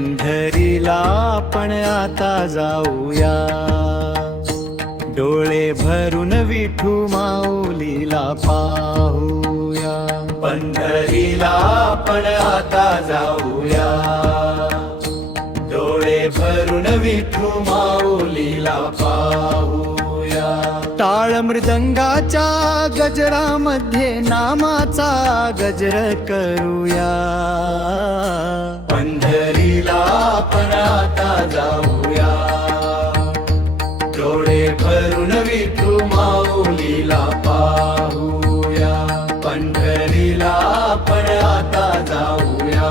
पंढरीला आपण आता जाऊया, डोळे भरून विठू माऊलीला पाहूया. पंढरीला आपण आता जाऊया, डोळे भरून विठू माऊलीला पाहूया. टाळ मृदंगाच्या गजरामध्ये नामाचा गजर करूया. पंढरीला आपण आता जाऊया, डोळे भरून विठू माऊलीला पाहूया. पंढरीला आपण आता जाऊया.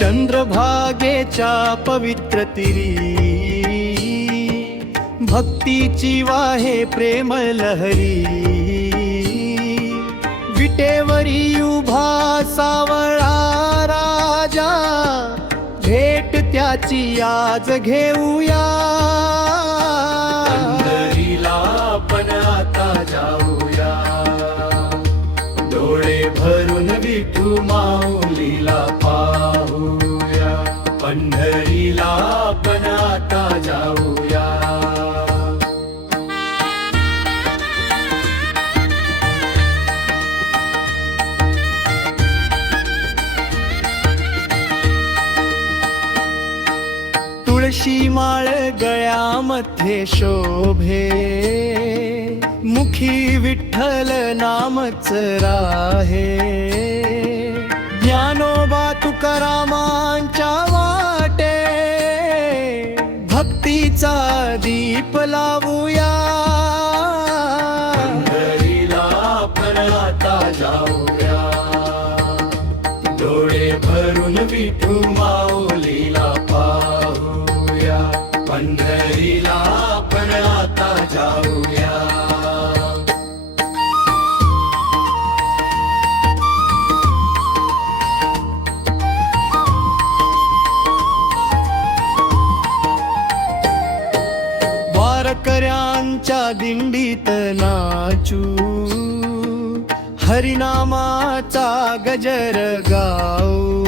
चंद्रभागेच्या पवित्र तीरी भक्तीची वाहे प्रेम लहरी. विटेवरी उभा सावळा राजा, भेट त्याची आज घेऊया. पंढरीला आपण आता जाऊया, डोळे भरून विठू माऊलीला पाहूया. पंढरीला आपण आता जाऊया. तुळशी माळ गळ्यामध्ये शोभे, मुखी विठ्ठल नामच राहे. ज्ञानोबा तुकारामांच्या वाटे भक्तीचा दीप लावूया. पंढरीला आपण आता जाऊया, डोळे भरून विठू माऊलीला पाहूया. पंढरीला आपण आता जाऊया. वारकऱ्यांच्या दिंडीत नाचू, हरिनामाचा गजर गाऊ.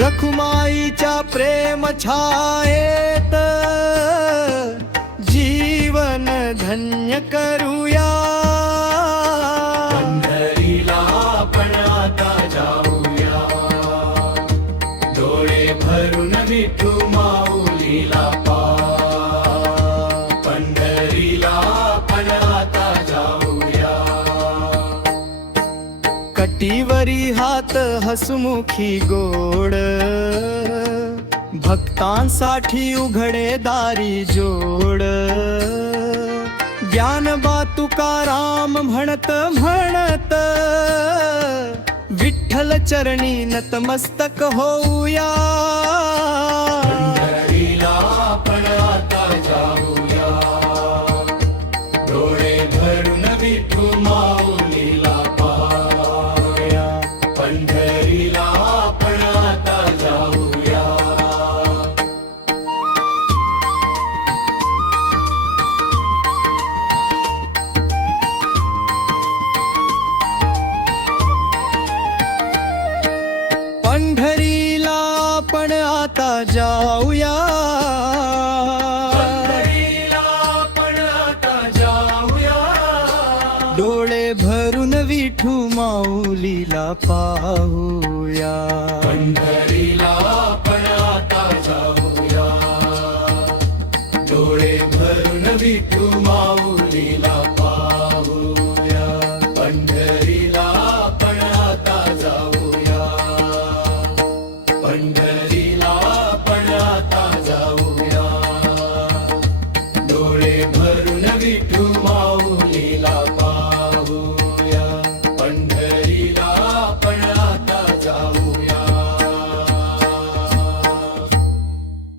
रखुमाईच्या प्रेम छायेत जीवन धन्य करूया. पंढरीला आपण आता जाऊया, डोळे भरून विठू माऊलीला पाहूया. पंढरीला आपण आता जाऊया. कटीवरी हात हसमुखी गोड, भक्तांसाठी उघडे दारी जोड. ज्ञानोबा तुकाराम म्हणत म्हणत विठ्ठल चरणी नतमस्तक होऊया. पंढरीला आपण आता जाऊया, डोळे भरून विठू माऊलीला पाहूया. पंढरीला आपण आता जाऊया. पंढरीला आपण आता जाऊया, पंढरीला आपण आता जाऊया. डोळे भरून विठू माऊलीला पाहूया. पंढरीला आपण आता जाऊया, डोळे भरून विठू माऊलीला